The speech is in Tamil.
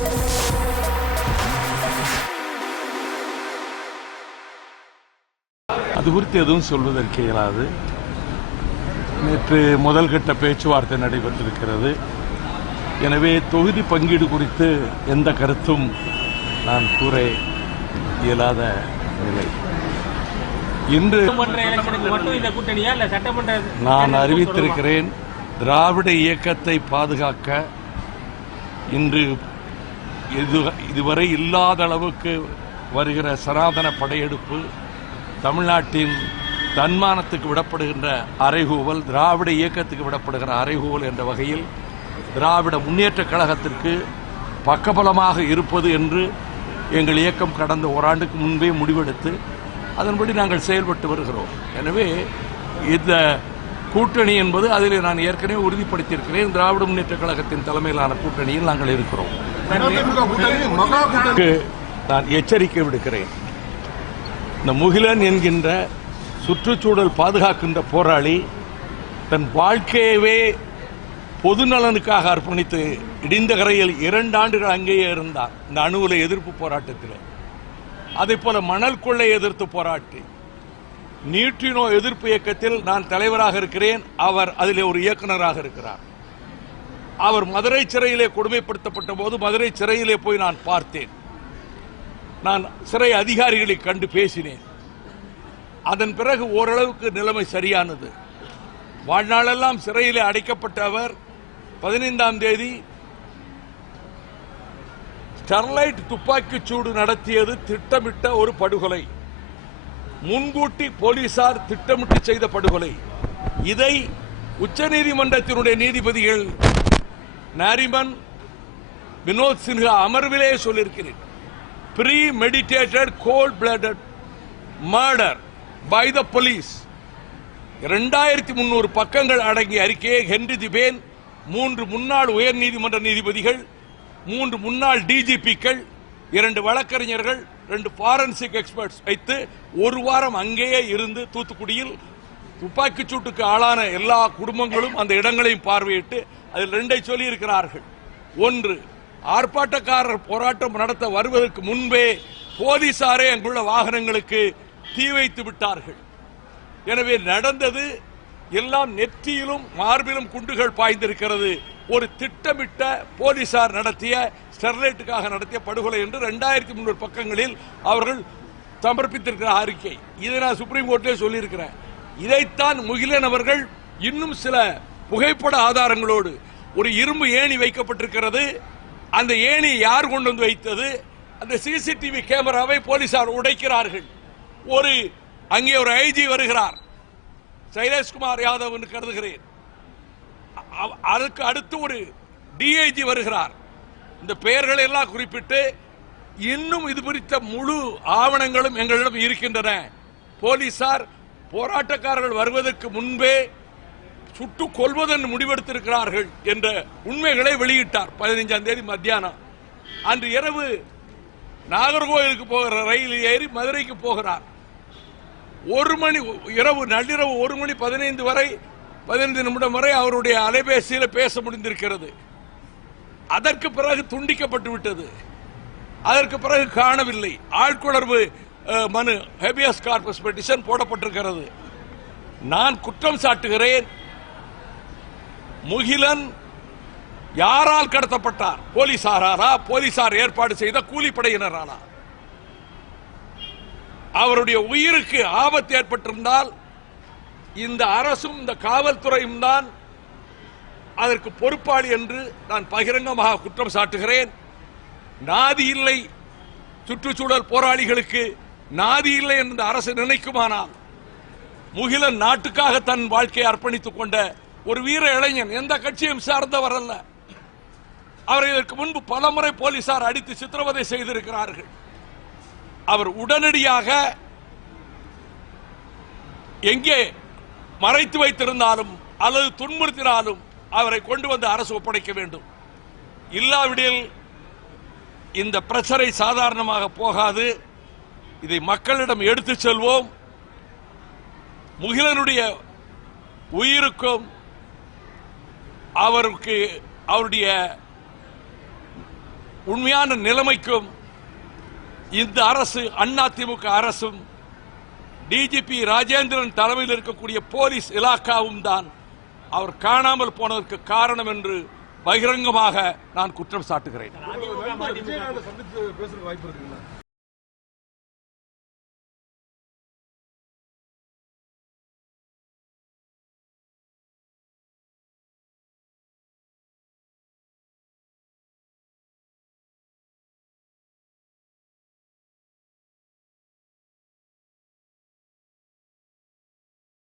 அது குறித்து எதுவும் சொல்வதற்கு இயலாது. நேற்று முதல் கட்ட பேச்சுவார்த்தை நடைபெற்றிருக்கிறது. எனவே தொகுதி பங்கீடு குறித்து எந்த கருத்தும் நான் கூற இயலாத நிலை. இன்று நான் அறிவித்திருக்கிறேன், திராவிட இயக்கத்தை பாதுகாக்க இன்று இதுவரை இல்லாத அளவுக்கு வருகிற சனாதன படையெடுப்பு, தமிழ்நாட்டின் தன்மானத்துக்கு விடப்படுகின்ற அறைகூவல், திராவிட இயக்கத்துக்கு விடப்படுகிற அறைகூவல் என்ற வகையில் திராவிட முன்னேற்ற கழகத்திற்கு பக்கபலமாக இருப்பது என்று எங்கள் இயக்கம் கடந்த ஓராண்டுக்கு முன்பே முடிவெடுத்து அதன்படி நாங்கள் செயல்பட்டு வருகிறோம். எனவே இந்த கூட்டணி என்பது அதில் நான் ஏற்கனவே உறுதிப்படுத்தியிருக்கிறேன். திராவிட முன்னேற்ற கழகத்தின் தலைமையிலான கூட்டணியில் நாங்கள் இருக்கிறோம். நான் எச்சரிக்கை விடுக்கிறேன். இந்த முகிலன் என்கின்ற சுற்றுச்சூழல் பாதுகாக்கின்ற போராளி தன் வாழ்க்கையவே பொது நலனுக்காக அர்ப்பணித்து இடிந்த கரையில் 2 ஆண்டுகள் அங்கேயே இருந்தார். இந்த அணுவுல எதிர்ப்பு போராட்டத்தில் அதே போல மணல் கொள்ளை எதிர்த்து போராட்டி நியூட்ரினோ எதிர்ப்பு இயக்கத்தில் நான் தலைவராக இருக்கிறேன். அவர் அதிலே ஒரு இயக்குநராக இருக்கிறார். அவர் மதுரை சிறையிலே கொடுமைப்படுத்தப்பட்ட போது மதுரை சிறையிலே போய் நான் பார்த்தேன். நான் சிறை அதிகாரிகளை கண்டு பேசினேன். அதன் பிறகு ஓரளவுக்கு நிலைமை சரியானது. வாழ்நாளெல்லாம் சிறையிலே அடைக்கப்பட்ட அவர் 15ஆம் தேதி ஸ்டெர்லைட் துப்பாக்கிச் சூடு நடத்தியது திட்டமிட்ட ஒரு படுகொலை, முன்கூட்டி போலீசார் திட்டமிட்டு செய்த படுகொலை. இதை உச்சநீதிமன்றத்தினுடைய நீதிபதிகள் நாரிமன், வினோத் சின்ஹா அமர்விலே சொல்லியிருக்கிறேன். premeditated cold-blooded murder by the police. 2300 பக்கங்கள் அடங்கிய அறிக்கையை ஹென்றி திபேன், 3 முன்னாள் உயர் நீதிமன்ற நீதிபதிகள், 3 முன்னாள் டிஜிபிக்கள், 2 வழக்கறிஞர்கள், 2 ஃபாரன்சிக் எக்ஸ்பர்ட்ஸ் வைத்து ஒரு வாரம் அங்கேயே இருந்து தூத்துக்குடியில் துப்பாக்கிச் சூட்டுக்கு ஆளான எல்லா குடும்பங்களும் அந்த இடங்களையும் பார்வையிட்டு அதில் 2 சொல்லி இருக்கிறார்கள். ஒன்று, ஆர்ப்பாட்டக்காரர் போராட்டம் நடத்த வருவதற்கு முன்பே போலீசாரே அங்குள்ள வாகனங்களுக்கு தீ வைத்து விட்டார்கள். எனவே நடந்தது எல்லாம் நெற்றியிலும் மார்பிலும் குண்டுகள் பாய்ந்திருக்கிறது. ஒரு திட்டமிட்ட போலீசார் நடத்திய ஸ்டெர்லைட்டுக்காக நடத்திய படுகொலை என்று 2300 பக்கங்களில் அவர்கள் சமர்ப்பித்திருக்கிற அறிக்கை. இதை நான் சுப்ரீம் கோர்ட்டிலே சொல்லியிருக்கிறேன். இதைத்தான் முகிலன் அவர்கள் இன்னும் சில புகைப்பட ஆதாரங்களோடு, ஒரு இரும்பு ஏணி வைக்கப்பட்டிருக்கிறது, அந்த ஏணி யார் கொண்டு வந்து வைத்தது, அந்த சிசிடிவி கேமராவை போலீசார் உடைக்கிறார்கள். அங்கே ஒரு ஐஜி வருகிறார், சைலேஷ்குமார் யாதவ் என்று கருதுகிறேன். அதுக்கு அடுத்து ஒரு டிஐஜி வருகிறார். இந்த பெயர்களை எல்லாம் குறிப்பிட்டு இன்னும் இது குறித்த முழு ஆவணங்களும் எங்களிடம் இருக்கின்றன. போலீசார் போராட்டக்காரர்கள் வருவதற்கு முன்பே சுட்டுக் கொல்வதென்று முடிவெடுத்திருக்கிறார்கள் என்ற உண்மைகளை வெளியிட்டார் 15ஆம் தேதி மத்தியானம். அன்று இரவு நாகர்கோவிலுக்கு போகிற ரயில் ஏறி மதுரைக்கு போகிறார். நள்ளிரவு 1:15 நிமிடம் வரை அவருடைய அலைபேசியில் பேச முடிந்திருக்கிறது. அதற்கு பிறகு துண்டிக்கப்பட்டு விட்டது. அதற்கு பிறகு காணவில்லை. ஆட்கொணர்வு மனு, ஹேபியஸ் கார்பஸ் பெட்டிஷன் போடப்பட்டிருக்கிறது. நான் குற்றம் சாட்டுகிறேன், முகிலன் யாரால் கடத்தப்பட்டார்? போலீசாரா? போலீசார் ஏற்பாடு செய்த கூலிப்படையினரானா? அவருடைய உயிருக்கு ஆபத்து ஏற்பட்டிருந்தால் இந்த அரசும் இந்த காவல்துறையும் தான் அதற்கு பொறுப்பாளி என்று நான் பகிரங்கமாக குற்றம் சாட்டுகிறேன். நாதி இல்லை, சுற்றுச்சூழல் போராளிகளுக்கு நாதி இல்லை என்று அரசு நினைக்குமானால், முகிலன் நாட்டுக்காக தன் வாழ்க்கையை அர்ப்பணித்துக் கொண்ட ஒரு வீர இளைஞன், எந்த கட்சியும் சார்ந்தவர் அல்ல. அவரை இதற்கு முன்பு பலமுறை போலீசார் அடித்து சித்திரவதை செய்திருக்கிறார்கள். அவர் உடனடியாக எங்கே மறைத்து வைத்திருந்தாலும் அல்லது துன்புறுத்தினாலும் அவரை கொண்டு வந்து அரசு ஒப்படைக்க வேண்டும். இல்லாவிடில் இந்த பிரச்சனை சாதாரணமாக போகாது. இதை மக்களிடம் எடுத்துச் செல்வோம். முகிலனுடைய உயிருக்கும் அவருடைய உண்மையான நிலைமைக்கும் இந்த அரசு அதிமுக அரசும் டிஜிபி ராஜேந்திரன் தலைமையில் இருக்கக்கூடிய போலீஸ் இலாக்காவும் தான் அவர் காணாமல் போனதற்கு காரணம் என்று பகிரங்கமாக நான் குற்றம் சாட்டுகிறேன்.